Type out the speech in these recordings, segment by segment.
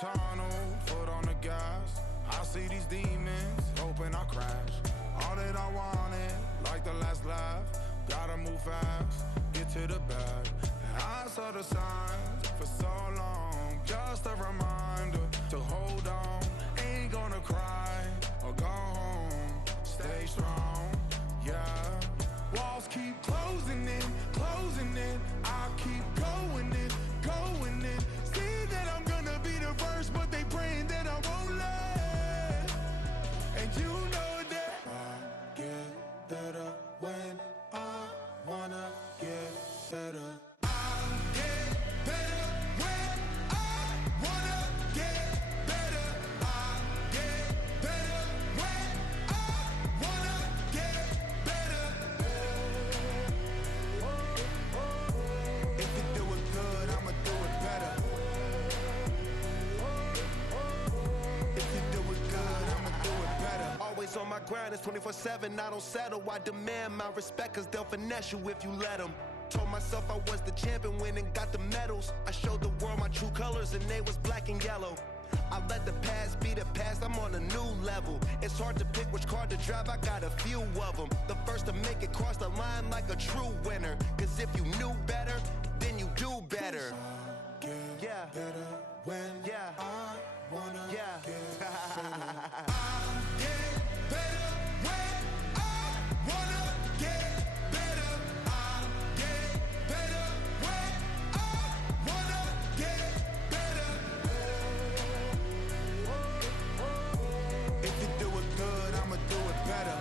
tunnel, foot on the gas. I see these demons, hoping I crash. All that I wanted, like the last laugh. Gotta move fast, get to the bag. I saw the signs for so long. Just a reminder to hold on. Ain't gonna cry or go home. Stay strong, yeah. Walls keep closing in, closing in. I keep going in, going in. See that I'm gonna be the first, but they praying that I won't let. And you know that I get better when I wanna get better. I get better when I wanna get better. I get better when I wanna get better. If you do it good, I'ma do it better. If you do it good, I'ma do it better. Always on my grind, it's 24/7, I don't settle. I demand my respect, cause they'll finesse you if you let them. Told myself I was the champion, went and got the medals. I showed the world my true colors and they was black and yellow. I let the past be the past, I'm on a new level. It's hard to pick which car to drive, I got a few of them. The first to make it cross the line like a true winner. Cause if you knew better, then you do better. Yeah. Better when I wanna Yeah. get better. I get better when I wanna get better. I get better when I wanna get better. If you do it good, I'ma do it better.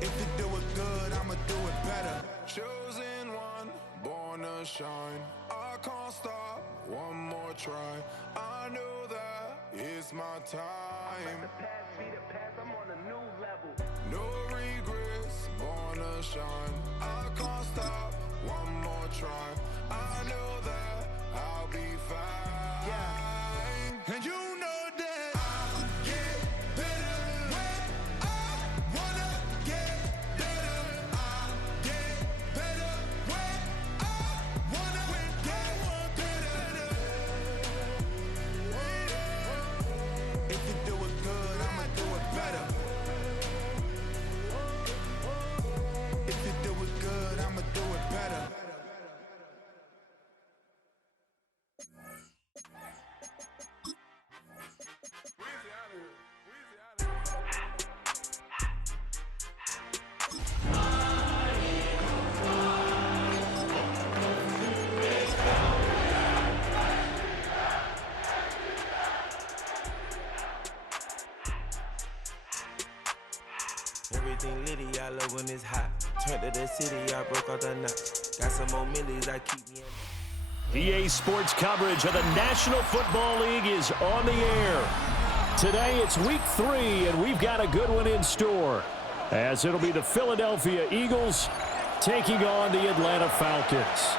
If you do it good, I'ma do it better. Chosen one, born to shine. I can't stop, one more try. I know that it's my time. The past be the past, I'm on a new level. No regrets, born to shine. I can't stop, one more try. I know that I'll be fine. Yeah. And you know that I'll get better when I wanna get better. I'll get better when I wanna get better. If you do it good, I'ma do it better. If you do it good, I'ma do it better. Everything litty, I love when it's hot. Turned to the city, I broke out the knots. Got some more millies, I keep me in. EA Sports coverage of the National Football League is on the air. Today it's week 3, and we've got a good one in store, as it'll be the Philadelphia Eagles taking on the Atlanta Falcons.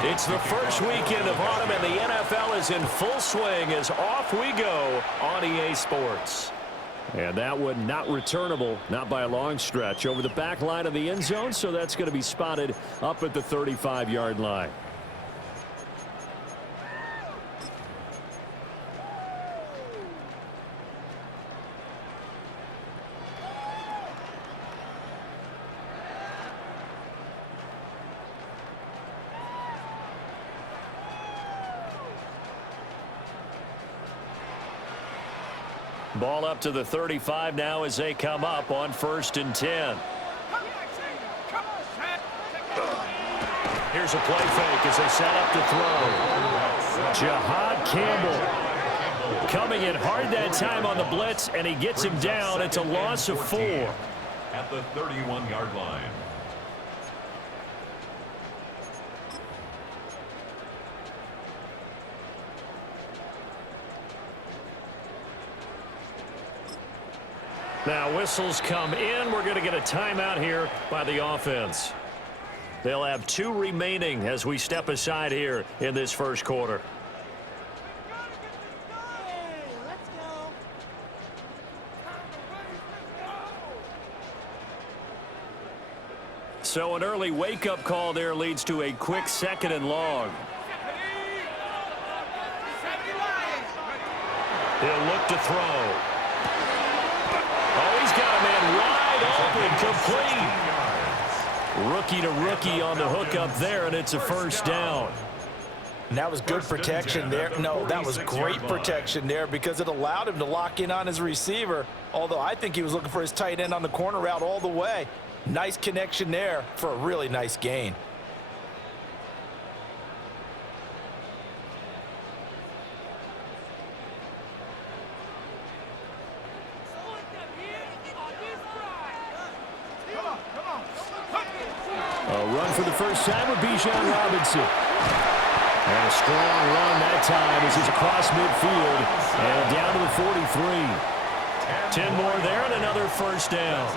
It's the first weekend of autumn, and the NFL is in full swing as off we go on EA Sports. And that one not returnable, not by a long stretch, over the back line of the end zone, so that's going to be spotted up at the 35-yard line. Ball up to the 35 now as they come up on 1st and 10. Here's a play fake as they set up to throw. Jahad Campbell coming in hard that time on the blitz, and he gets him down. It's a loss of 4. At the 31-yard line. Now whistles come in. We're going to get a timeout here by the offense. They'll have 2 remaining as we step aside here in this first quarter. So an early wake-up call there leads to a quick 2nd and long. He'll look to throw. Oh, he's got a man wide open, complete. Rookie to rookie on the hookup there, and it's a first down. And that was good protection there. No, that was great protection there because it allowed him to lock in on his receiver, although I think he was looking for his tight end on the corner route all the way. Nice connection there for a really nice gain. A run for the first time with Bijan Robinson. And a strong run that time as he's across midfield and down to the 43. 10 more there and another first down.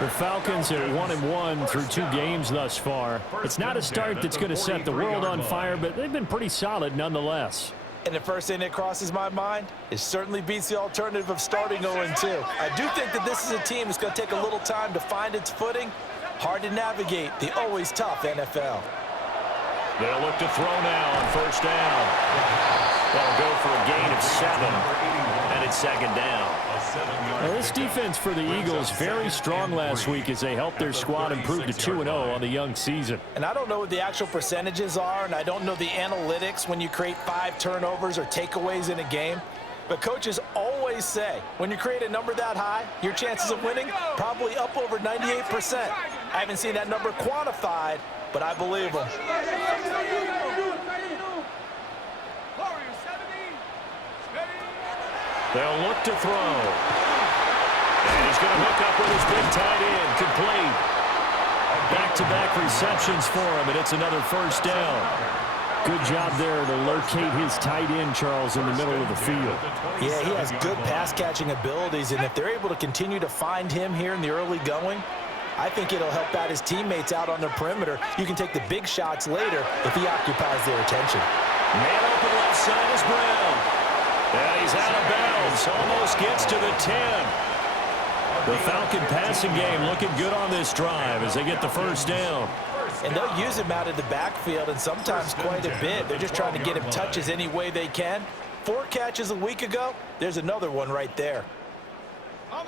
The Falcons are 1-1 through 2 games thus far. It's not a start that's going to set the world on fire, but they've been pretty solid nonetheless. And the first thing that crosses my mind, it certainly beats the alternative of starting 0-2. I do think that this is a team that's going to take a little time to find its footing. Hard to navigate the always tough NFL. They'll look to throw now on first down. They'll go for a gain of 7, and it's 2nd down. Well, this defense for the Eagles very strong last week as they helped their squad improve to 2-0 on the young season. And I don't know what the actual percentages are, and I don't know the analytics when you create 5 turnovers or takeaways in a game. But coaches always say, when you create a number that high, your chances of winning probably up over 98%. I haven't seen that number quantified, but I believe them. They'll look to throw. And he's going to hook up with his big tight end, complete. Back-to-back receptions for him, and it's another first down. Good job there to locate his tight end, Charles, in the middle of the field. Yeah, he has good pass-catching abilities, and if they're able to continue to find him here in the early going, I think it'll help out his teammates out on the perimeter. You can take the big shots later if he occupies their attention. Man open left side is Brown. And he's out of bounds. Almost gets to the 10. The Falcon passing game looking good on this drive as they get the first down. And they'll use him out of the backfield, and sometimes quite a bit. They're just trying to get him touches any way they can. 4 catches a week ago. There's another one right there.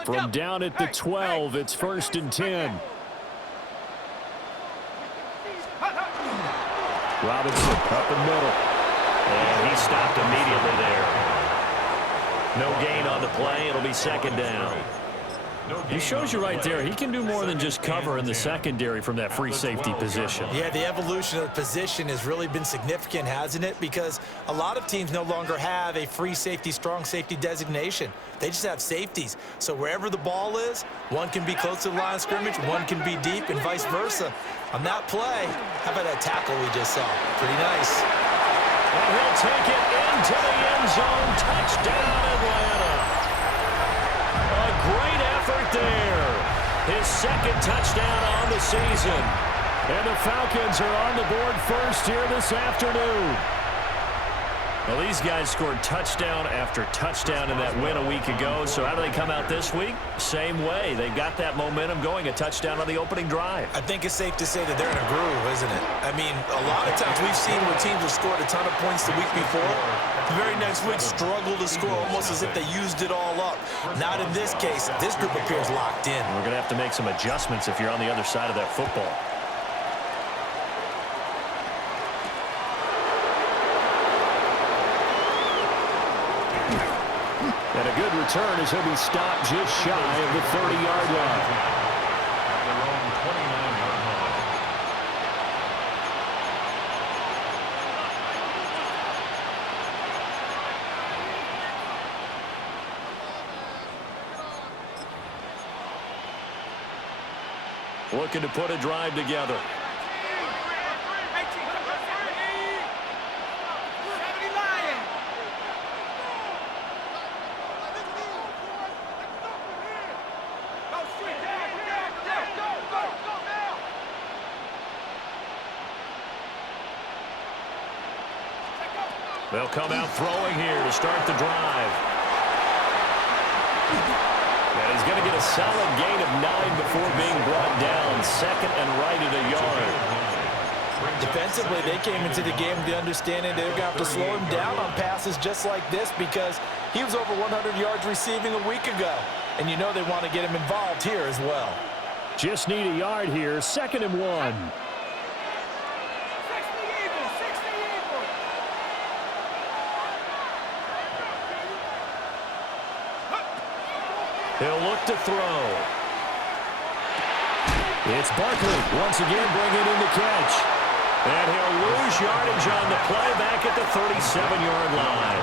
From down at the 12, it's 1st and 10. Robinson up the middle. And he stopped immediately there. No gain on the play. It'll be 2nd down. He shows you right there, he can do more than just cover in the secondary from that free safety position. Yeah, the evolution of the position has really been significant, hasn't it? Because a lot of teams no longer have a free safety, strong safety designation. They just have safeties. So wherever the ball is, one can be close to the line of scrimmage, one can be deep, and vice versa. On that play, how about that tackle we just saw? Pretty nice. And he'll take it into the end zone. Touchdown, Atlanta. A great effort there. His 2nd touchdown on the season. And the Falcons are on the board first here this afternoon. Well, these guys scored touchdown after touchdown in that win a week ago. So how do they come out this week? Same way. They got that momentum going, a touchdown on the opening drive. I think it's safe to say that they're in a groove, isn't it? I mean, a lot of times we've seen where teams have scored a ton of points the week before. The very next week struggle to score almost as if they used it all up. Not in this case. This group appears locked in. We're going to have to make some adjustments if you're on the other side of that football. And a good return as he'll be stopped just shy of the 30-yard line. Their own 29-yard line. Looking to put a drive together. They'll come out throwing here to start the drive. And he's going to get a solid gain of 9 before being brought down. Second and right at a yard. Defensively, they came into the game with the understanding they're going to have to slow him down on passes just like this because he was over 100 yards receiving a week ago. And you know they want to get him involved here as well. Just need a yard here. 2nd and 1. He'll look to throw. It's Barkley once again bringing in the catch. And he'll lose yardage on the play back at the 37-yard line.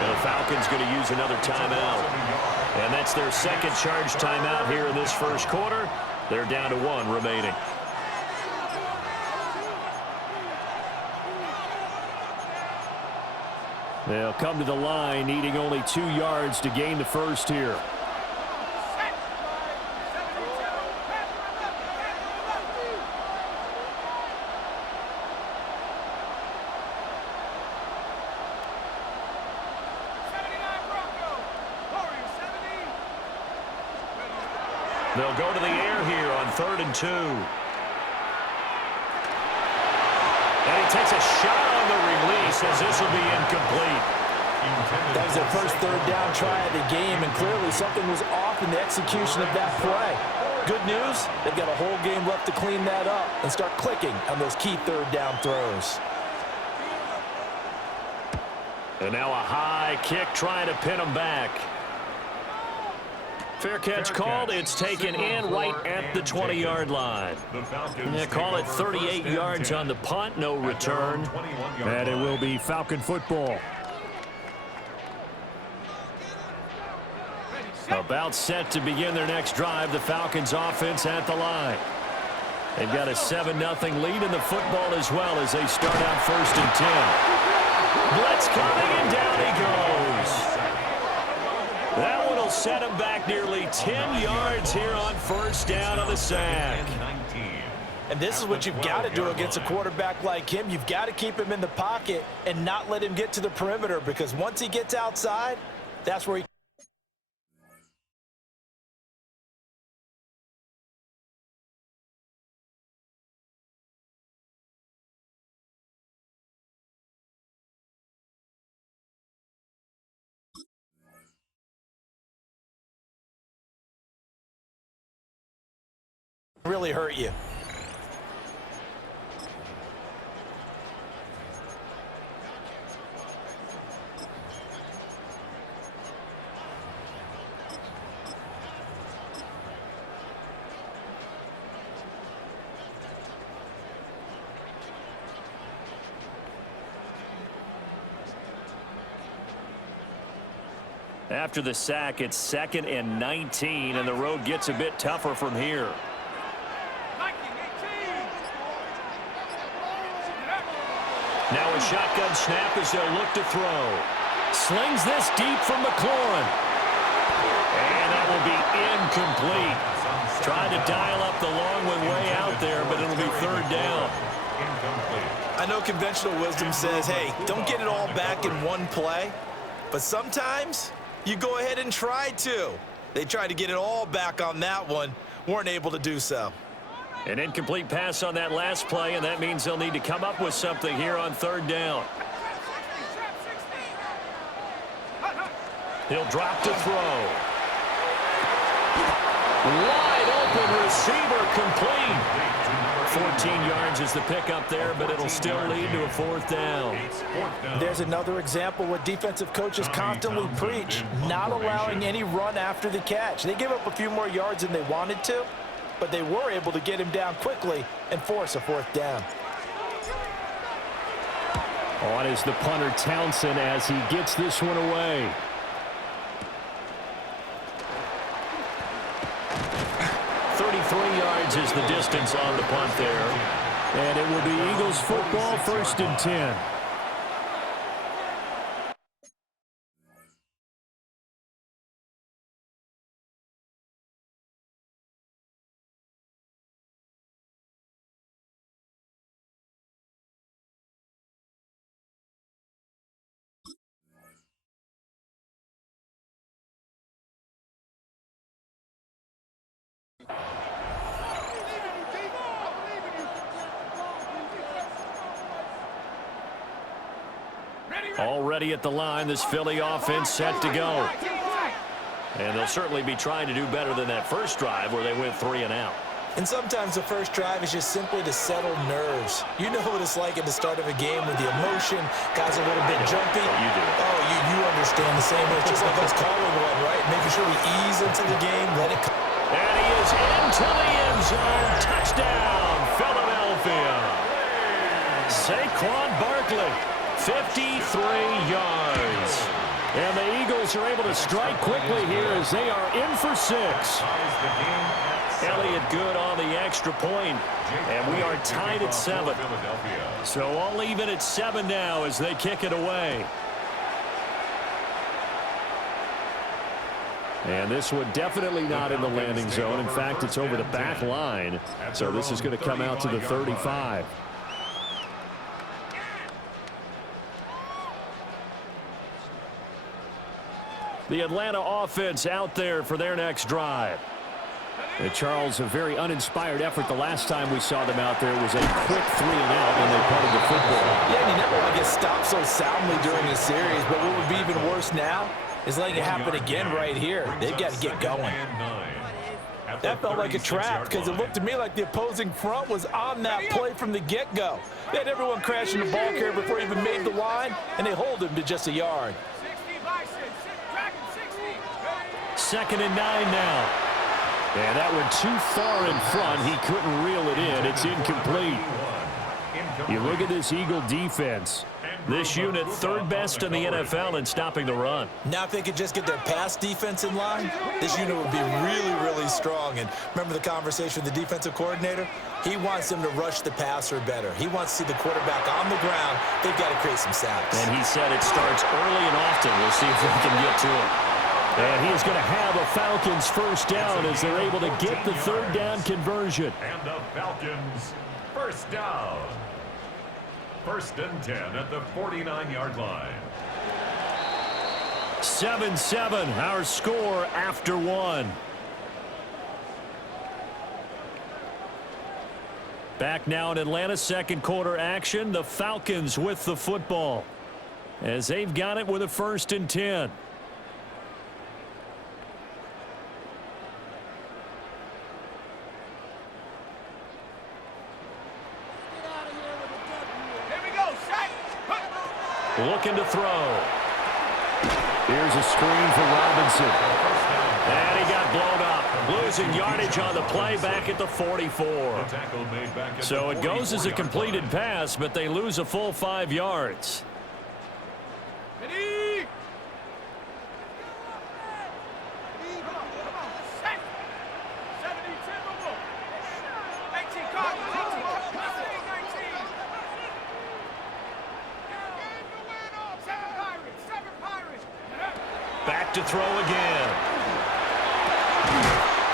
The Falcons going to use another timeout. And that's their second charge timeout here in this first quarter. They're down to 1 remaining. They'll come to the line, needing only 2 yards to gain the first here. They'll go to the air here on 3rd and 2. And he takes a shot on the release as this will be incomplete. That was their first 3rd down try of the game, and clearly something was off in the execution of that play. Good news, they've got a whole game left to clean that up and start clicking on those key 3rd down throws. And now a high kick trying to pin him back. Fair catch called. It's taken in right at the 20-yard line. They call it 38 yards on the punt, no return. And it will be Falcon football. About set to begin their next drive. The Falcons offense at the line. They've got a 7-0 lead in the football as well as they start out 1st and 10. Blitz coming and down he goes. That one will set him back nearly 10 yards here on 1st down on the sack. And this is what you've got to do against a quarterback like him. You've got to keep him in the pocket and not let him get to the perimeter because once he gets outside, that's where he really hurt you. After the sack, it's 2nd and 19, and the road gets a bit tougher from here. Now a shotgun snap as they'll look to throw. Slings this deep from McLaurin. And that will be incomplete. Tried to dial up the long one way out there, but it'll be 3rd down. I know conventional wisdom says, hey, don't get it all back in one play. But sometimes you go ahead and try to. They tried to get it all back on that one. Weren't able to do so. An incomplete pass on that last play, and that means they'll need to come up with something here on 3rd down. He'll drop to throw. Wide open receiver complete. 14 yards is the pickup there, but it'll still lead to a 4th down. There's another example what defensive coaches constantly preach, not allowing any run after the catch. They gave up a few more yards than they wanted to, but they were able to get him down quickly and force a 4th down. On is the punter Townsend as he gets this one away. Yards is the distance on the punt there. And it will be Eagles football, 1st and 10. Already at the line, this Philly offense set to go. And they'll certainly be trying to do better than that first drive where they went 3 and out. And sometimes the first drive is just simply to settle nerves. You know what it's like at the start of a game with the emotion, guys a little bit jumpy. You do. Oh, you understand the same way. It's just like us calling one, right? Making sure we ease into the game, let it come. And he is into the end zone. Touchdown, Philadelphia. Saquon Barkley, 53 yards. And the Eagles are able to strike quickly here as they are in for 6. Elliott good on the extra point, and we are tied at 7. So all even at 7 now as they kick it away. And this one definitely not in the landing zone. In fact, it's over the back line. So this is going to come out to the 35. The Atlanta offense out there for their next drive. And Charles, a very uninspired effort. The last time we saw them out there was a quick 3 and out when they punted the football. Yeah, and you never want to get stopped so soundly during the series. But what would be even worse now is letting it happen again right here. They've got to get going. That felt like a trap because it looked to me like the opposing front was on that play from the get-go. They had everyone crashing the ball carrier before he even made the line, and they hold him to just a yard. 2nd and 9 now. And that went too far in front. He couldn't reel it in. It's incomplete. You look at this Eagle defense. This unit, 3rd best in the NFL in stopping the run. Now if they could just get their pass defense in line, this unit would be really, really strong. And remember the conversation with the defensive coordinator? He wants them to rush the passer better. He wants to see the quarterback on the ground. They've got to create some sacks. And he said it starts early and often. We'll see if we can get to it. And he is going to have a Falcons first down as they're able to get the 3rd down conversion. And the Falcons first down. 1st and 10 at the 49-yard line. 7-7, our score after 1. Back now in Atlanta, 2nd quarter action. The Falcons with the football as they've got it with a 1st and 10. Looking to throw. Here's a screen for Robinson. And he got blown up. Losing yardage on the play back at the 44. So it goes as a completed pass, but they lose a full 5 yards. Back to throw again.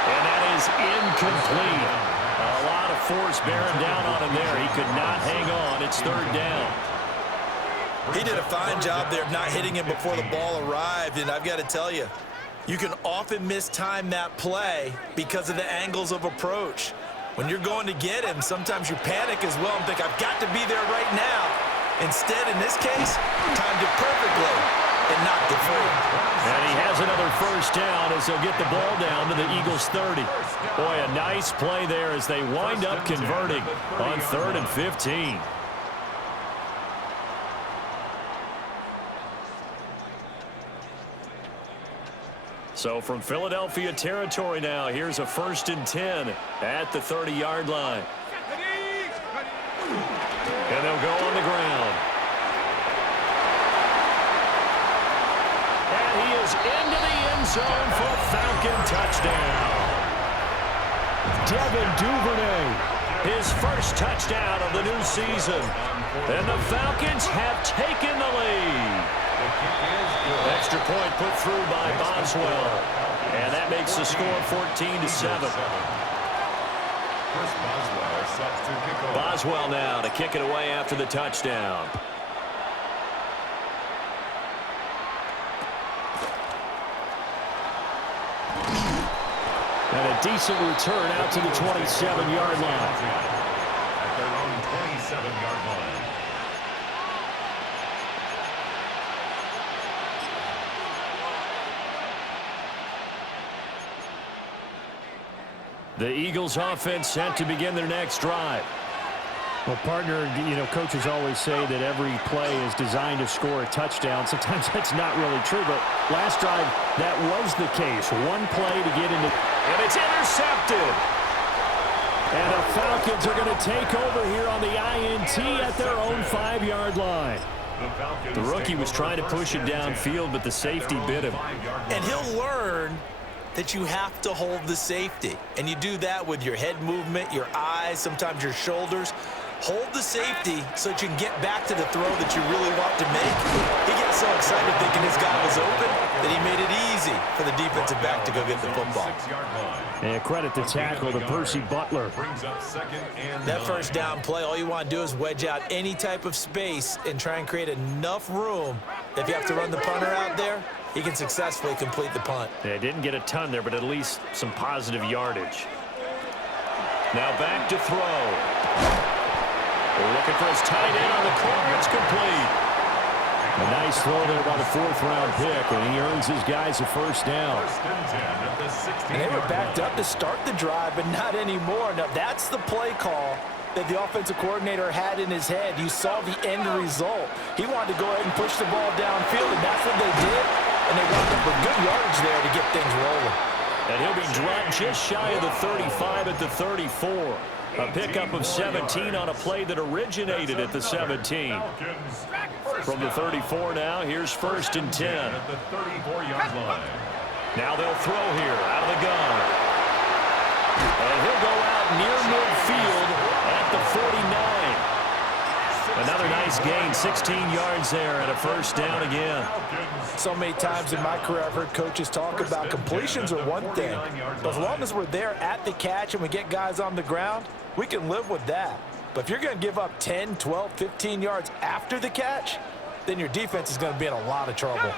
And that is incomplete. A lot of force bearing down on him there. He could not hang on. It's 3rd down. He did a fine job there of not hitting him before the ball arrived. And I've got to tell you, you can often mistime that play because of the angles of approach. When you're going to get him, sometimes you panic as well and think, I've got to be there right now. Instead, in this case, timed it perfectly and knocked it free. And he has another 1st down as they'll get the ball down to the Eagles' 30. Boy, a nice play there as they wind up converting on 3rd and 15. So from Philadelphia territory now, here's a 1st and 10 at the 30-yard line. And they'll go on the ground. And he is into the end zone for a Falcon touchdown. Devin Duvernay, his first touchdown of the new season. And the Falcons have taken the lead. Extra point put through by Boswell. And that makes the score 14-7. Boswell now to kick it away after the touchdown. And a decent return out to the 27-yard line. At their own 27-yard line. The Eagles offense set to begin their next drive. Well, partner, coaches always say that every play is designed to score a touchdown. Sometimes that's not really true, but last drive, that was the case. One play to get into, and it's intercepted. And the Falcons are going to take over here on the INT at their own 5-yard line. The rookie was trying to push it downfield, but the safety bit him. And he'll learn that you have to hold the safety. And you do that with your head movement, your eyes, sometimes your shoulders. Hold the safety so that you can get back to the throw that you really want to make. He gets so excited thinking his guy was open that he made it easy for the defensive back to go get the football. And credit the tackle to Percy Butler. That first down play, all you want to do is wedge out any type of space and try and create enough room. If you have to run the punter out there, he can successfully complete the punt. Yeah, didn't get a ton there, but at least some positive yardage. Now back to throw. Looking for his tight end on the corner. It's complete. A nice throw there by the 4th-round pick, and he earns his guys a first down. And they were backed up to start the drive, but not anymore. Now, that's the play call that the offensive coordinator had in his head. You saw the end result. He wanted to go ahead and push the ball downfield, and that's what they did. And they wound up with good yardage there to get things rolling. And he'll be dropped just shy of the 35 at the 34. A pickup of 17 on a play that originated at the 17. From the 34 now, here's 1st and 10. Now they'll throw here out of the gun. And he'll go out near midfield at the 49. Another nice gain, 16 yards there, and a first down again. So many times in my career I've heard coaches talk about completions are one thing. But as long as we're there at the catch and we get guys on the ground, we can live with that. But if you're going to give up 10, 12, 15 yards after the catch, then your defense is going to be in a lot of trouble.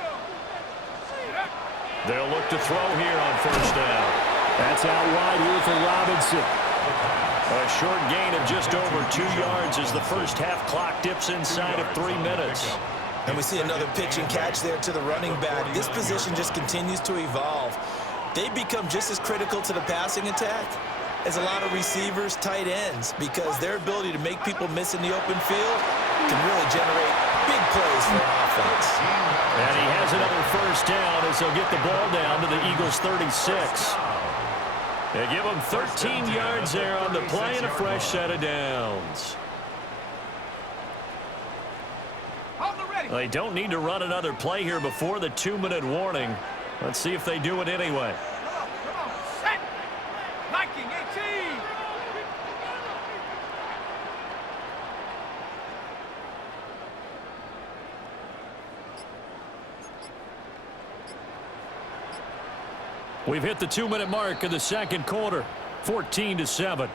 They'll look to throw here on first down. That's out wide here for Robinson. A short gain of just over 2 yards as the first half clock dips inside of 3 minutes. And we see another pitch and catch there to the running back. This position just continues to evolve. They become just as critical to the passing attack as a lot of receivers, tight ends, because their ability to make people miss in the open field can really generate big plays for an offense. And he has another first down as they'll get the ball down to the Eagles' 36. They give them 13 yards there on the play and a fresh set of downs. They don't need to run another play here before the 2-minute warning. Let's see if they do it anyway. We've hit the 2-minute mark of the second quarter, 14-7.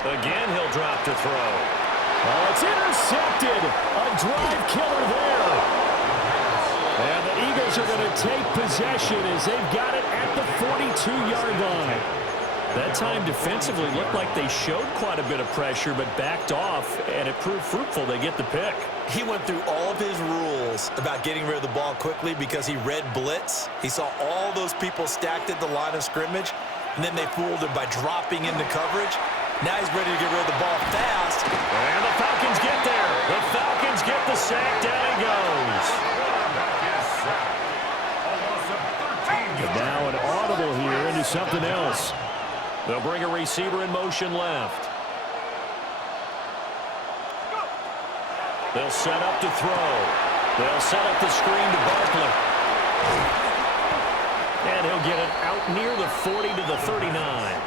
Again, he'll drop to throw. Oh, it's intercepted. A drive killer there. And the Eagles are going to take possession as they've got it at the 42-yard line. That time defensively looked like they showed quite a bit of pressure but backed off, and it proved fruitful. They get the pick. He went through all of his rules about getting rid of the ball quickly because he read blitz. He saw all those people stacked at the line of scrimmage, and then they fooled him by dropping into coverage. Now he's ready to get rid of the ball fast. And the Falcons get there. The Falcons get the sack. Down he goes. And now an audible here into something else. They'll bring a receiver in motion left. They'll set up to throw. They'll set up the screen to Barkley. And he'll get it out near the 40 to the 39.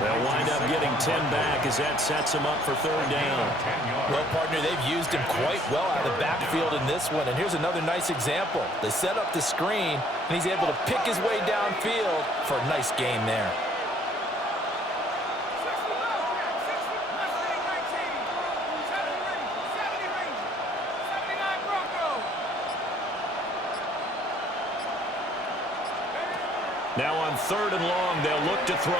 They'll wind up getting 10 back as that sets him up for third down. Well, partner, they've used him quite well out of the backfield in this one. And here's another nice example. They set up the screen, and he's able to pick his way downfield for a nice gain there. Now on third and long, they'll look to throw.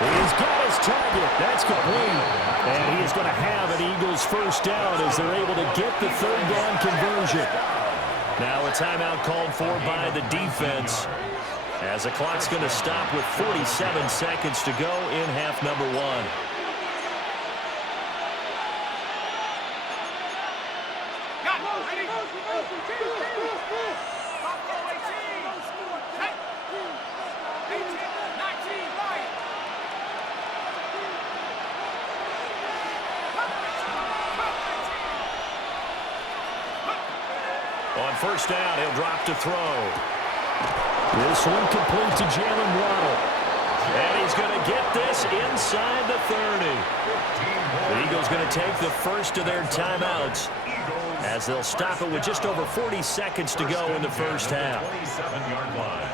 He's got his target. That's complete. And he is going to have an Eagles first down as they're able to get the third down conversion. Now a timeout called for by the defense as the clock's going to stop with 47 seconds to go in half number one. On first down, he'll drop to throw. This one complete to Jalen Waddle. And he's going to get this inside the 30. The Eagles going to take the first of their timeouts as they'll stop it with just over 40 seconds to go in the first half. 27-yard line.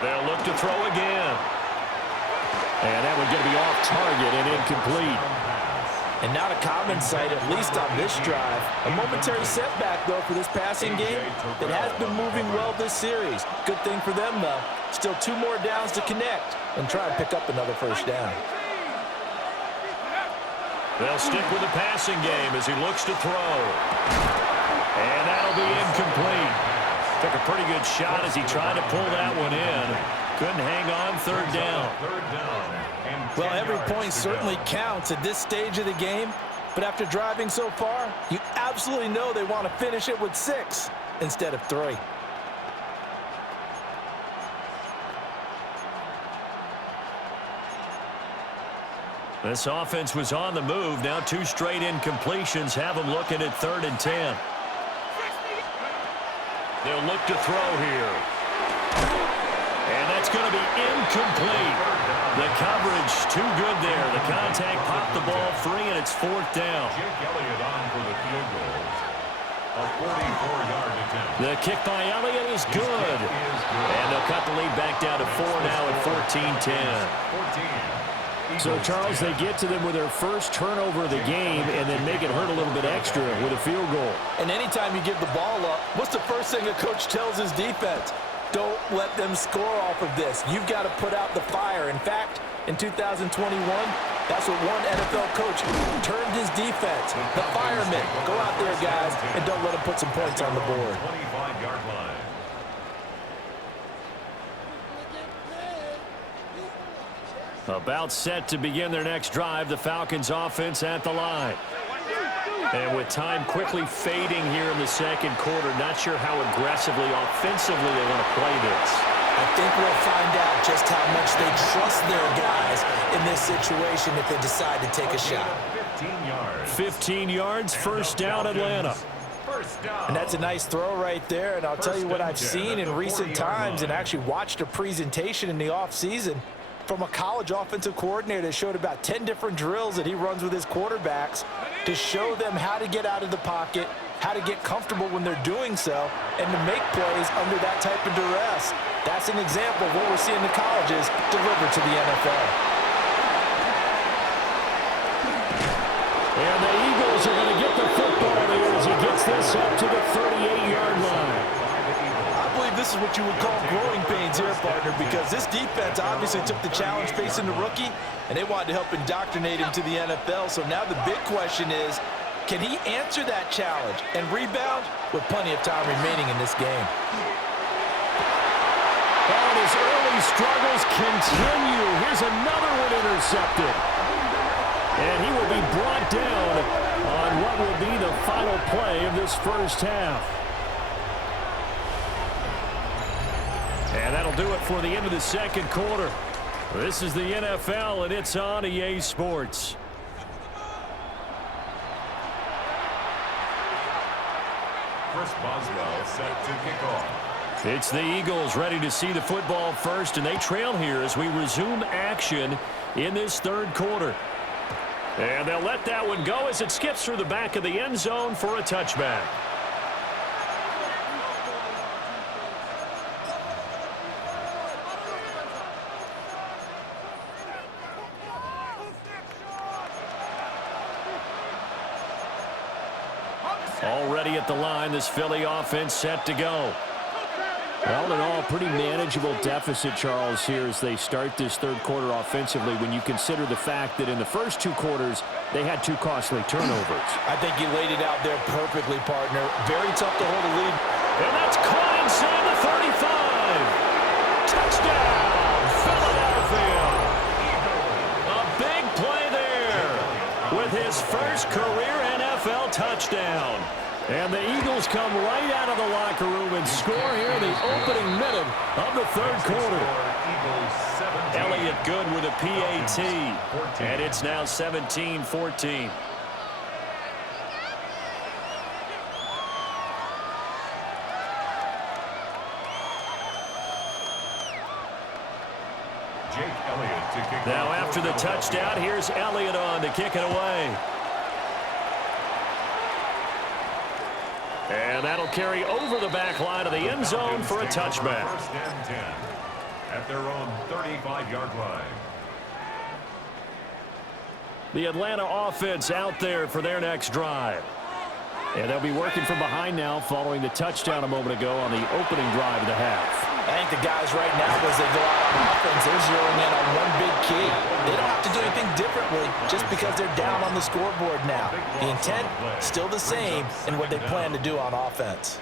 They'll look to throw again. And that one going to be off target and incomplete. And not a common sight, at least on this drive. A momentary setback, though, for this passing game. It has been moving well this series. Good thing for them, though. Still 2 more downs to connect and try and pick up another first down. They'll stick with the passing game as he looks to throw. And that'll be incomplete. Took a pretty good shot as he tried to pull that one in. Couldn't hang on third down. Well, every point certainly counts at this stage of the game. But after driving so far, you absolutely know they want to finish it with 6 instead of 3. This offense was on the move. Now 2 straight incompletions have them looking at 3rd and 10. They'll look to throw here. And that's going to be incomplete. The coverage too good there. The contact popped the ball free, and it's 4th down. Jake Elliott on for the field goal. A 44-yard attempt. The kick by Elliott is good. And they'll cut the lead back down to 4 now at 14-10. So, Charles, they get to them with their first turnover of the game and then make it hurt a little bit extra with a field goal. And anytime you give the ball up, what's the first thing a coach tells his defense? Don't let them score off of this. You've got to put out the fire. In fact, in 2021, that's what one NFL coach turned his defense. The firemen. Go out there, guys, and don't let them put some points on the board. 25-yard line. About set to begin their next drive, the Falcons offense at the line. And with time quickly fading here in the second quarter, not sure how aggressively, offensively they want to play this. I think we'll find out just how much they trust their guys in this situation if they decide to take a shot. 15 yards. 15 yards, first down Atlanta. First down. And that's a nice throw right there. And I'll tell you what I've seen in recent times and actually watched a presentation in the offseason from a college offensive coordinator that showed about 10 different drills that he runs with his quarterbacks to show them how to get out of the pocket, how to get comfortable when they're doing so, and to make plays under that type of duress. That's an example of what we're seeing the colleges deliver to the NFL. And the Eagles are going to get the football here as he gets this up to the 38-yard line. I believe this is what you would call growing pains here, partner, because this defense obviously took the challenge facing the rookie, and they wanted to help indoctrinate him to the NFL. So now the big question is, can he answer that challenge and rebound with plenty of time remaining in this game? And his early struggles continue. Here's another one intercepted. And he will be brought down on what will be the final play of this first half. And that'll do it for the end of the second quarter. This is the NFL, and it's on EA Sports. Chris Boswell set to kick off. It's the Eagles ready to see the football first, and they trail here as we resume action in this third quarter. And they'll let that one go as it skips through the back of the end zone for a touchback. Already at the line, this Philly offense set to go. All in all, pretty manageable deficit, Charles, here as they start this third quarter offensively when you consider the fact that in the first two quarters, they had two costly turnovers. I think you laid it out there perfectly, partner. Very tough to hold a lead. And that's caught inside the 35. Touchdown, Philadelphia. A big play there with his first career NFL touchdown. And the Eagles come right out of the locker room and score here in the opening minute of the third quarter. Elliott good with a PAT. And it's now 17-14. Now after the touchdown, here's Elliott on to kick it away. And that'll carry over the back line of the end zone for a touchback. First and 10 at their own 35-yard line. The Atlanta offense out there for their next drive. And they'll be working from behind now following the touchdown a moment ago on the opening drive of the half. I think the guys right now, as they go out on offense, they're zeroing in on one big key. They don't have to do anything differently just because they're down on the scoreboard now. The intent, still the same in what they plan to do on offense.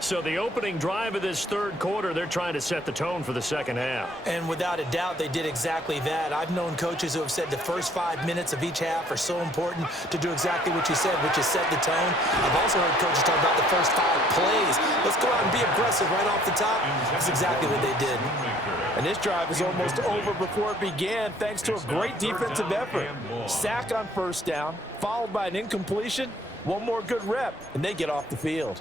So the opening drive of this third quarter, they're trying to set the tone for the second half. And without a doubt, they did exactly that. I've known coaches who have said the first 5 minutes of each half are so important to do exactly what you said, which is set the tone. I've also heard coaches talk about the first 5 plays. Let's go out and be aggressive right off the top. That's exactly what they did. And this drive is almost over before it began thanks to a great defensive effort. Sack on first down, followed by an incompletion, one more good rep, and they get off the field.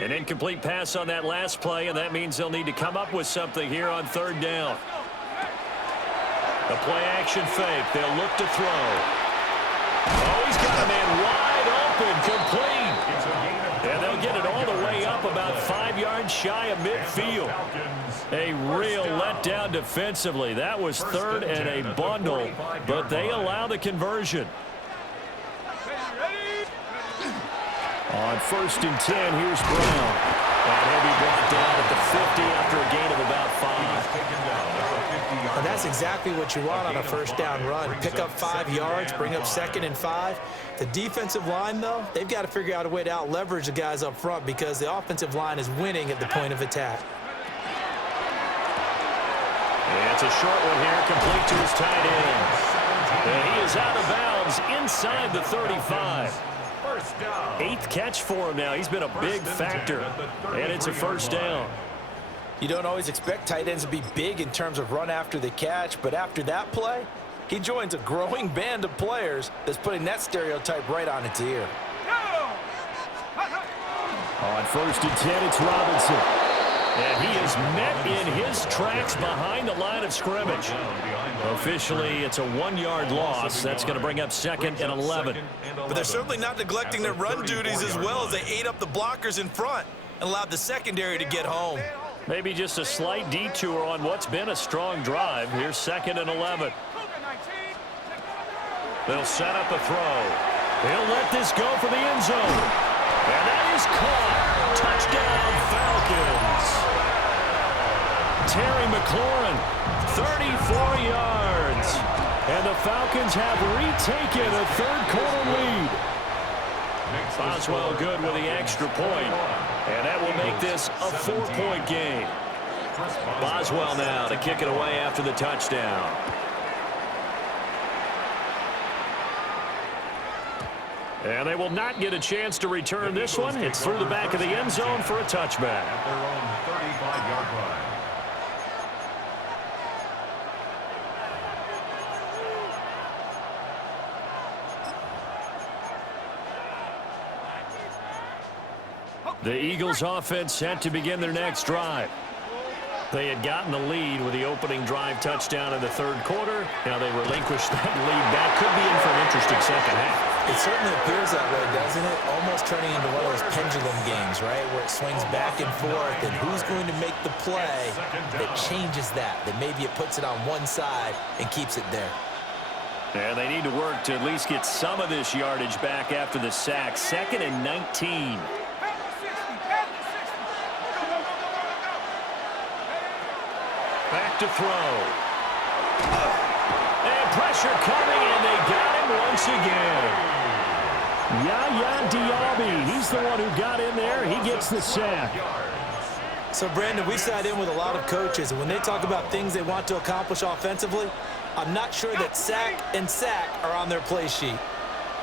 An incomplete pass on that last play, and that means they'll need to come up with something here on third down. The play action fake. They'll look to throw. Oh, he's got a man wide open, complete. And they'll get it all the way up about 5 yards shy of midfield. A real letdown defensively. That was third and a bundle, but they allow the conversion. On first and 10, here's Brown. And he'll be brought down at the 50 after a gain of about 5. And that's exactly what you want on a first down run. Pick up 5 yards, bring up 2nd and 5. The defensive line, though, they've got to figure out a way to out-leverage the guys up front because the offensive line is winning at the point of attack. It's a short one here, complete to his tight end. And he is out of bounds inside the 35. 8th catch for him now. He's been a big factor, and it's a first down. You don't always expect tight ends to be big in terms of run after the catch, but after that play, he joins a growing band of players that's putting that stereotype right on its ear. On first and 10, it's Robinson. And he is met in his tracks behind the line of scrimmage. Officially, it's a 1-yard loss. That's going to bring up 2nd and 11. But they're certainly not neglecting their run duties as well as they ate up the blockers in front and allowed the secondary to get home. Maybe just a slight detour on what's been a strong drive. Here's 2nd and 11. They'll set up a throw. He'll let this go for the end zone. And that is caught. Touchdown, Falcons. Terry McLaurin, 34 yards. And the Falcons have retaken a third quarter lead. Boswell good with the extra point. And that will make this a 4-point game. Boswell now to kick it away after the touchdown. And they will not get a chance to return this one. It's through the back of the end zone for a touchback. At their own 35-yard line. The Eagles offense set to begin their next drive. They had gotten the lead with the opening drive touchdown in the third quarter. Now they relinquished that lead. That could be in for an interesting second half. It certainly appears that way, doesn't it? Almost turning into one of those pendulum games, right, where it swings back and forth, and who's going to make the play that changes that maybe it puts it on one side and keeps it there. And they need to work to at least get some of this yardage back after the sack. 2nd and 19. Back to throw. And pressure coming, and they got him once again. Yaya Diaby, he's the one who got in there. He gets the sack. So, Brandon, we sat in with a lot of coaches, and when they talk about things they want to accomplish offensively, I'm not sure that sack and sack are on their play sheet.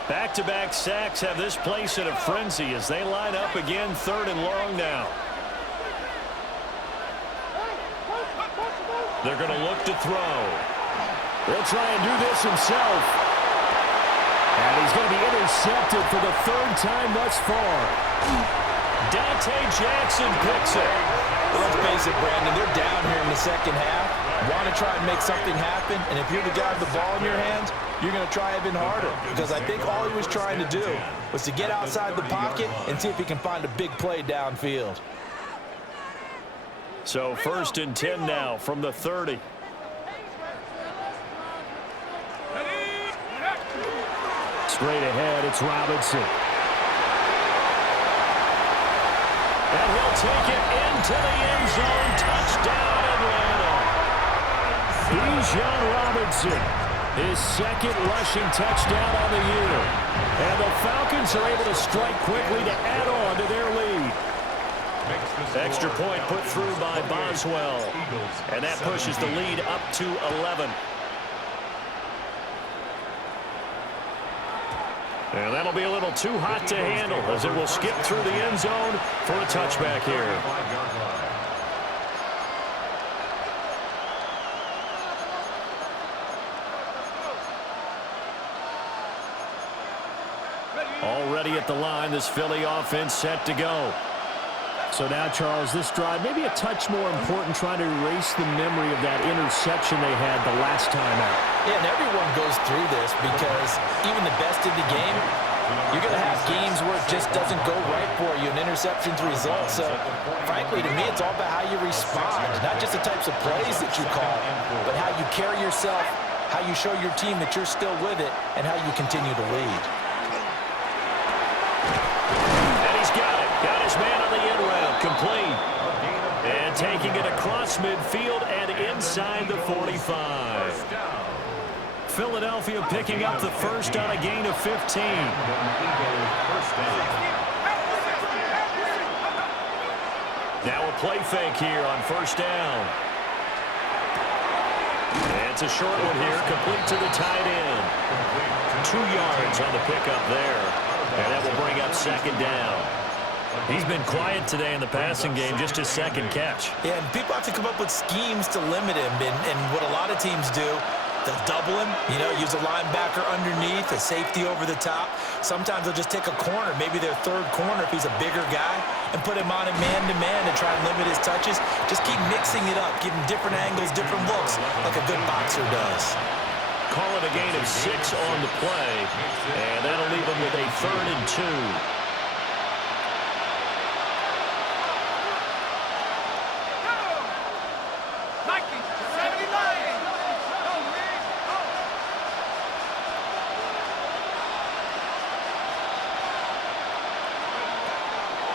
Back-to-back sacks have this place in a frenzy as they line up again, 3rd and long now. They're going to look to throw. He'll try and do this himself. And he's going to be intercepted for the 3rd time thus far. Dante Jackson picks it. Well, let's face it, Brandon, they're down here in the second half. Want to try and make something happen, and if you're the guy with the ball in your hands, you're going to try even harder, because I think all he was trying to do was to get outside the pocket and see if he can find a big play downfield. So 1st and 10 now from the 30. Straight ahead, it's Robinson. And he'll take it into the end zone. Touchdown, Atlanta. Bijan Robinson, his 2nd rushing touchdown on the year. And the Falcons are able to strike quickly to add on to their lead. Extra point put through by Boswell. And that pushes the lead up to 11. And that'll be a little too hot to handle as it will skip through the end zone for a touchback here. Already at the line, this Philly offense set to go. So now, Charles, this drive maybe a touch more important, trying to erase the memory of that interception they had the last time out. Yeah, and everyone goes through this because even the best of the game, you're going to have games where it just doesn't go right for you, and interceptions result. So, frankly, to me, it's all about how you respond, not just the types of plays that you call, but how you carry yourself, how you show your team that you're still with it, and how you continue to lead. And he's got it. Got his man on the end route. Complete. And taking it across midfield and inside the 45. Philadelphia picking up the first on a gain of 15. Now a play fake here on 1st down. And it's a short one here, complete to the tight end. 2 yards on the pickup there. And that will bring up 2nd down. He's been quiet today in the passing game, just his 2nd catch. Yeah, and people have to come up with schemes to limit him, and what a lot of teams do, they'll double him, use a linebacker underneath, a safety over the top. Sometimes they'll just take a corner, maybe their 3rd corner if he's a bigger guy, and put him on a man-to-man to try and limit his touches. Just keep mixing it up, give him different angles, different looks, like a good boxer does. Call it a gain of 6 on the play, and that'll leave him with a 3rd and 2.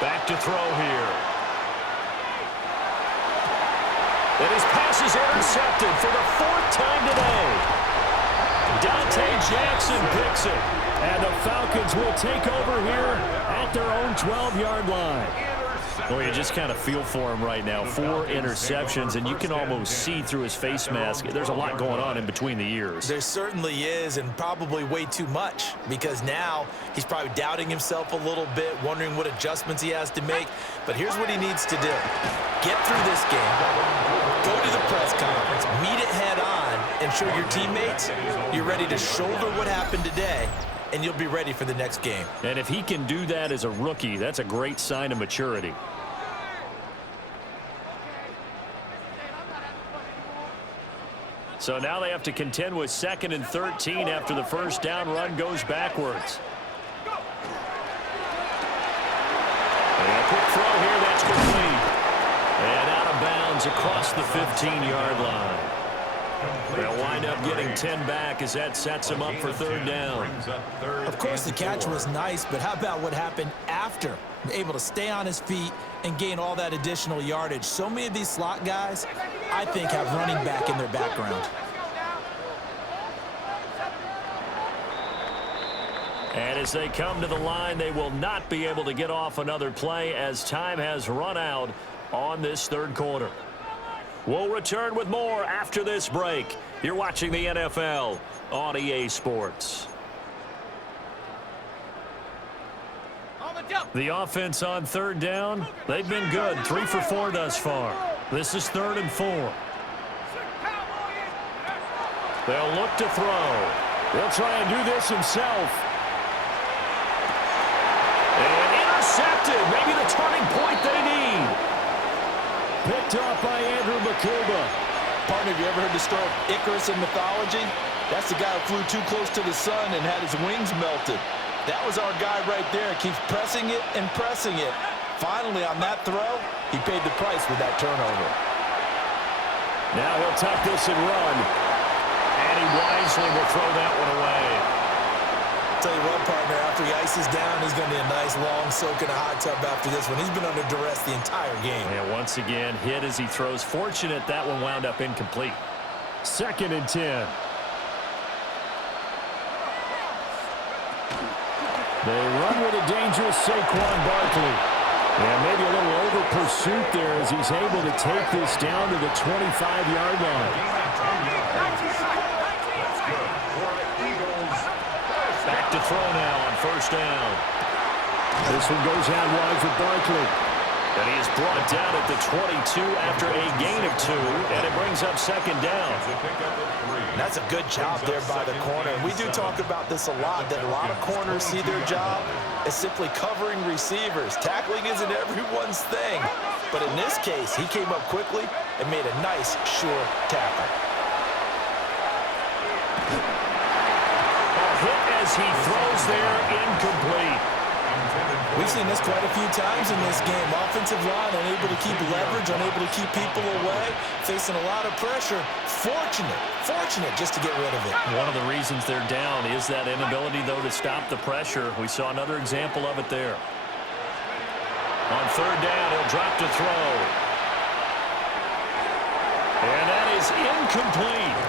Back to throw here. And his pass is intercepted for the 4th time today. Dante Jackson picks it. And the Falcons will take over here at their own 12-yard line. Well, you just kind of feel for him right now. 4 interceptions, and you can almost see through his face mask. There's a lot going on in between the ears. There certainly is, and probably way too much, because now he's probably doubting himself a little bit, wondering what adjustments he has to make. But here's what he needs to do. Get through this game. Go to the press conference. Meet it head on and show your teammates you're ready to shoulder what happened today, and you'll be ready for the next game. And if he can do that as a rookie, that's a great sign of maturity. So now they have to contend with 2nd and 13 after the first down run goes backwards. And a quick throw here, that's complete. And out of bounds across the 15-yard line. They'll wind up getting 10 back as that sets them up for 3rd down. Of course, the catch was nice, but how about what happened after? Able to stay on his feet and gain all that additional yardage. So many of these slot guys, I think, have running back in their background. And as they come to the line, they will not be able to get off another play as time has run out on this 3rd quarter. We'll return with more after this break. You're watching the NFL on EA Sports. The offense on 3rd down, they've been good. 3 for 4 thus far. This is 3rd and 4. They'll look to throw. He'll try and do this himself. And intercepted. Maybe the turning point they need. Picked up by Andrew McCuba. Partner, have you ever heard the story of Icarus in mythology? That's the guy who flew too close to the sun and had his wings melted. That was our guy right there. Keeps pressing it and pressing it. Finally, on that throw, he paid the price with that turnover. Now he'll tuck this and run. And he wisely will throw that one away. Tell you what, partner, after he ices down, he's going to be a nice long soak in a hot tub after this one. He's been under duress the entire game. And once again, hit as he throws. Fortunate that one wound up incomplete. 2nd and 10. They run with a dangerous Saquon Barkley. And maybe a little over pursuit there as he's able to take this down to the 25-yard line. Back to throw now on 1st down. This one goes out wide for Barkley. And he is brought down at the 22 after a gain of 2, and it brings up 2nd down. That's a good job there by the corner. We do talk about this a lot, that a lot of corners see their job as simply covering receivers. Tackling isn't everyone's thing. But in this case, he came up quickly and made a nice, sure tackle. A hit as he throws there, incomplete. We've seen this quite a few times in this game. Offensive line unable to keep leverage, unable to keep people away, facing a lot of pressure. Fortunate just to get rid of it. One of the reasons they're down is that inability, though, to stop the pressure. We saw another example of it there. On 3rd down, he'll drop to throw. And that is incomplete.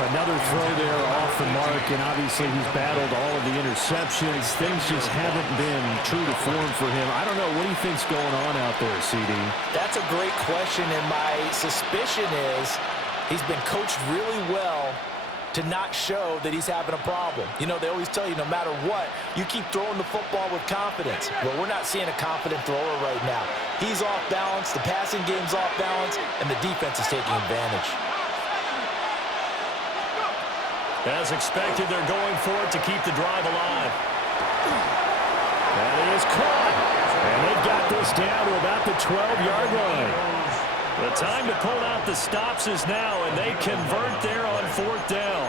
Another throw there off the mark, and obviously he's battled all of the interceptions. Things just haven't been true to form for him. I don't know. What do you think's going on out there, CD? That's a great question, and my suspicion is he's been coached really well to not show that he's having a problem. You know, they always tell you no matter what, you keep throwing the football with confidence. Well, we're not seeing a confident thrower right now. He's off balance, the passing game's off balance, and the defense is taking advantage. As expected, they're going for it to keep the drive alive. That is caught. And they've got this down to about the 12-yard line. The time to pull out the stops is now, and they convert there on 4th down.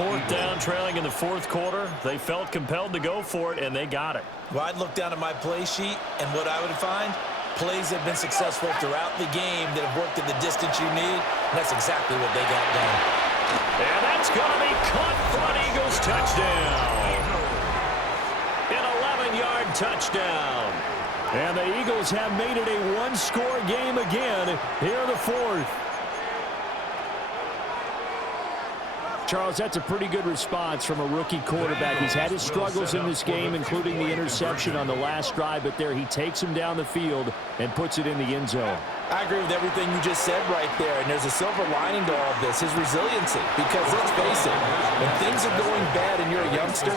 4th down, trailing in the 4th quarter. They felt compelled to go for it, and they got it. Well, I'd look down at my play sheet, and what I would find, plays have been successful throughout the game that have worked at the distance you need, and that's exactly what they got done. And that's going to be caught for an Eagles touchdown. An 11-yard touchdown. And the Eagles have made it a one-score game again here in the 4th. Charles, that's a pretty good response from a rookie quarterback. He's had his struggles in this game, including the interception on the last drive, but there he takes him down the field and puts it in the end zone. I agree with everything you just said right there, and there's a silver lining to all of this, his resiliency, because let's face it, when things are going bad and you're a youngster,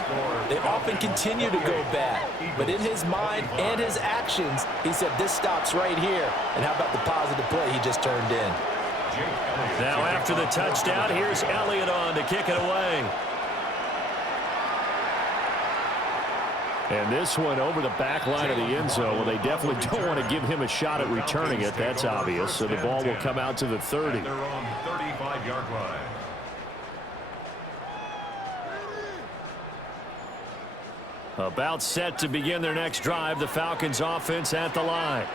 they often continue to go bad. But in his mind and his actions, he said, this stops right here, and how about the positive play he just turned in? Now after the touchdown, here's Elliott on to kick it away. And this one over the back line of the end zone. Well, they definitely don't want to give him a shot at returning it. That's obvious. So the ball will come out to the 30. They're on 35-yard line. About set to begin their next drive. The Falcons offense at the line.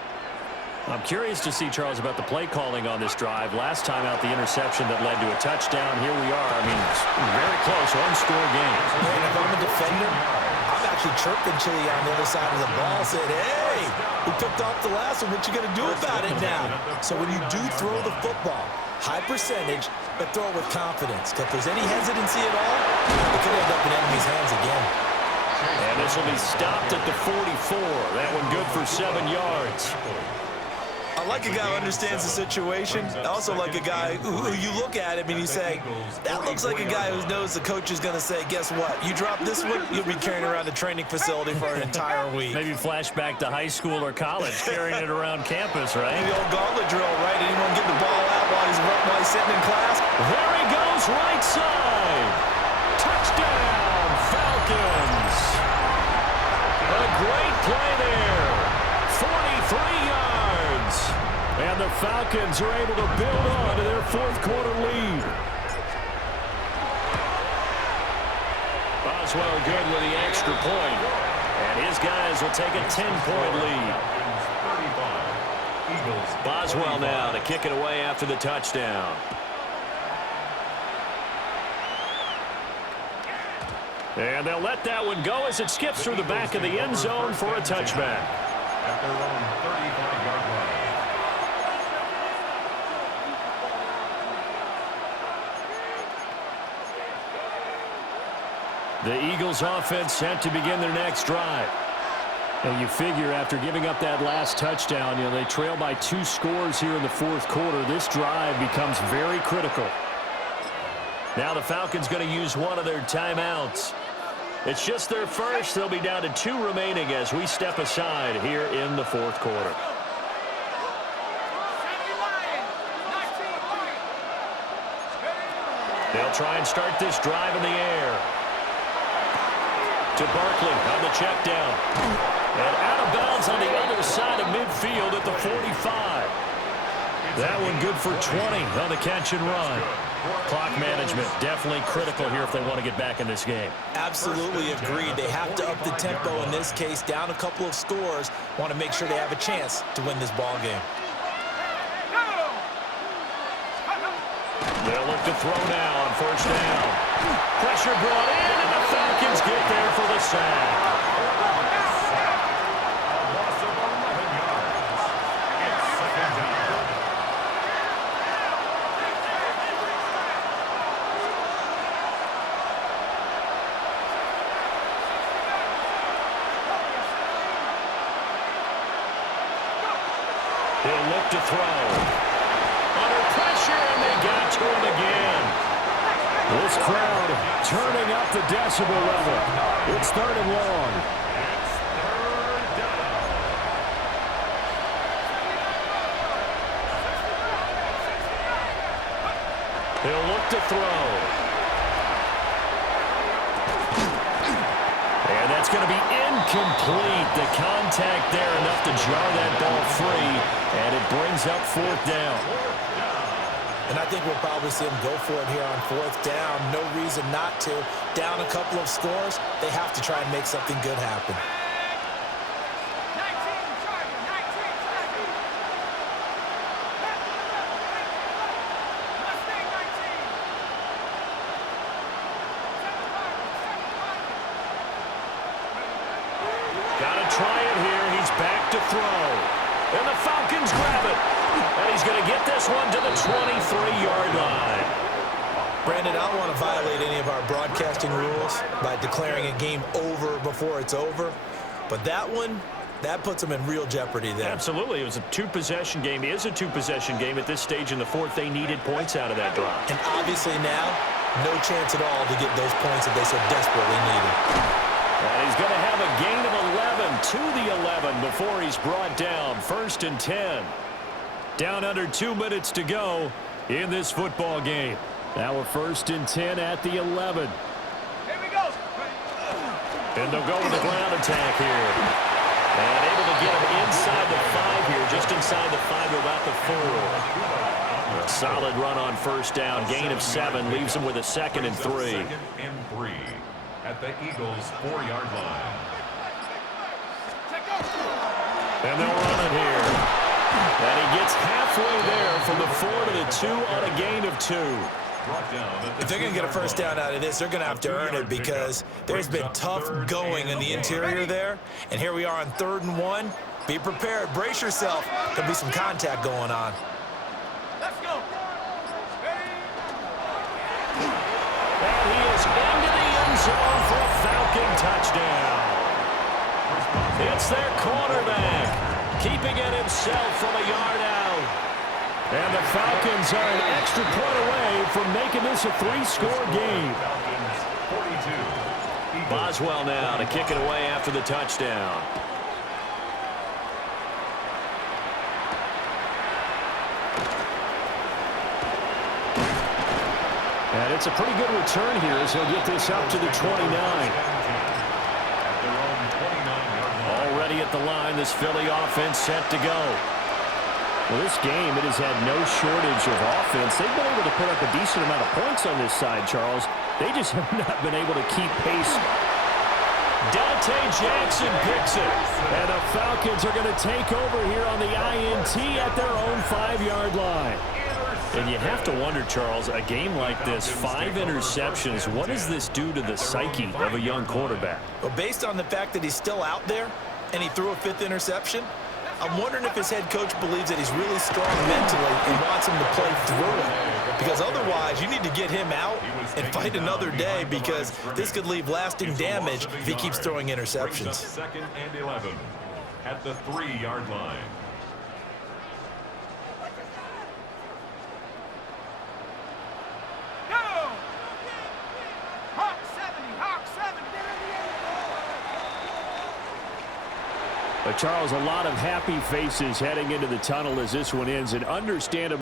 I'm curious to see, Charles, about the play calling on this drive. Last time out, the interception that led to a touchdown. Here we are. I mean, it's very close, one-score game. And if I'm a defender, I'm actually chirping Chili on the other side of the ball, saying, hey, we picked off the last one. What you going to do about it now? So when you do throw the football, high percentage, but throw it with confidence. Because if there's any hesitancy at all, it could end up in enemy's hands again. And this will be stopped at the 44. That one good for 7 yards. I like a guy who understands the situation. I also like a guy who you look at him and you say, that looks like a guy who knows the coach is going to say, guess what? You drop this one, you'll be carrying around the training facility for an entire week. Maybe flashback to high school or college, carrying it around campus, right? The old gauntlet drill, right? Anyone get the ball out while he's sitting in class? There he goes, right side. Touchdown, Falcons. A great play there. 43 yards. And the Falcons are able to build on to their fourth-quarter lead. Boswell good with the extra point. And his guys will take a 10-point lead. Boswell now to kick it away after the touchdown. And they'll let that one go as it skips through the back of the end zone for a touchback. At their own 35-yard line. The Eagles offense set to begin their next drive. And you figure after giving up that last touchdown, they trail by 2 scores here in the fourth quarter. This drive becomes very critical. Now the Falcons going to use one of their timeouts. It's just their first. They'll be down to 2 remaining as we step aside here in the fourth quarter. They'll try and start this drive in the air. To Barkley on the check down. And out of bounds on the other side of midfield at the 45. That one good for 20 on the catch and run. Clock management definitely critical here if they want to get back in this game. Absolutely agreed. They have to up the tempo in this case. Down a couple of scores. Want to make sure they have a chance to win this ball game. They'll look to throw now on first down. Pressure brought in, and the Falcons get there for the sack. He'll look to throw. Under pressure, and they got to him again. This crowd turning up the decibel level. It's 3rd and long. He'll look to throw. And that's going to be incomplete. The contact there enough to jar that ball free, and it brings up 4th down. And I think we'll probably see him go for it here on 4th down. No reason not to. Down a couple of scores, they have to try and make something good happen. Try it here. He's back to throw. And the Falcons grab it. And he's going to get this one to the 23-yard line. Brandon, I don't want to violate any of our broadcasting rules by declaring a game over before it's over. But that one, that puts them in real jeopardy there. Absolutely. It was a 2-possession game. It is a 2-possession game at this stage in the fourth. They needed points out of that drive. And obviously now, no chance at all to get those points that they so desperately needed. And he's going to have a gain of 11 to the 11 before he's brought down. 1st and 10. Down under 2 minutes to go in this football game. Now we're 1st and 10 at the 11. Here we go. And they'll go with the ground attack here. And able to get him inside the 5 here, just inside the 5 to about the 4. A solid run on first down. Gain of 7 leaves him with a 2nd and 3. 2nd and 3 at the Eagles' 4-yard line. And they'll run it here. And he gets halfway there from the 4 to the 2 on a gain of 2. If they're going to get a first down out of this, they're going to have to earn it because there's been tough going in the interior there. And here we are on 3rd and 1. Be prepared. Brace yourself. There'll be some contact going on. Let's go. And he is into the end zone for a Falcon touchdown. It's their quarterback, keeping it himself from a yard out. And the Falcons are an extra point away from making this a 3-score game. Boswell now to kick it away after the touchdown. And it's a pretty good return here as he'll get this up to the 29. Already at the line, this Philly offense set to go. Well, this game, it has had no shortage of offense. They've been able to put up a decent amount of points on this side, Charles. They just have not been able to keep pace. Dante Jackson picks it. And the Falcons are going to take over here on the INT at their own 5-yard line. And you have to wonder, Charles, a game like this, 5 interceptions, what does this do to the psyche of a young quarterback? Well, based on the fact that he's still out there and he threw a 5th interception, I'm wondering if his head coach believes that he's really strong mentally and wants him to play through it. Because otherwise, you need to get him out and fight another day because this could leave lasting damage if he keeps throwing interceptions. 2nd and 11 at the 3-yard line. Go! Hawk 70, Hawk 70. But Charles, a lot of happy faces heading into the tunnel as this one ends, and understandable.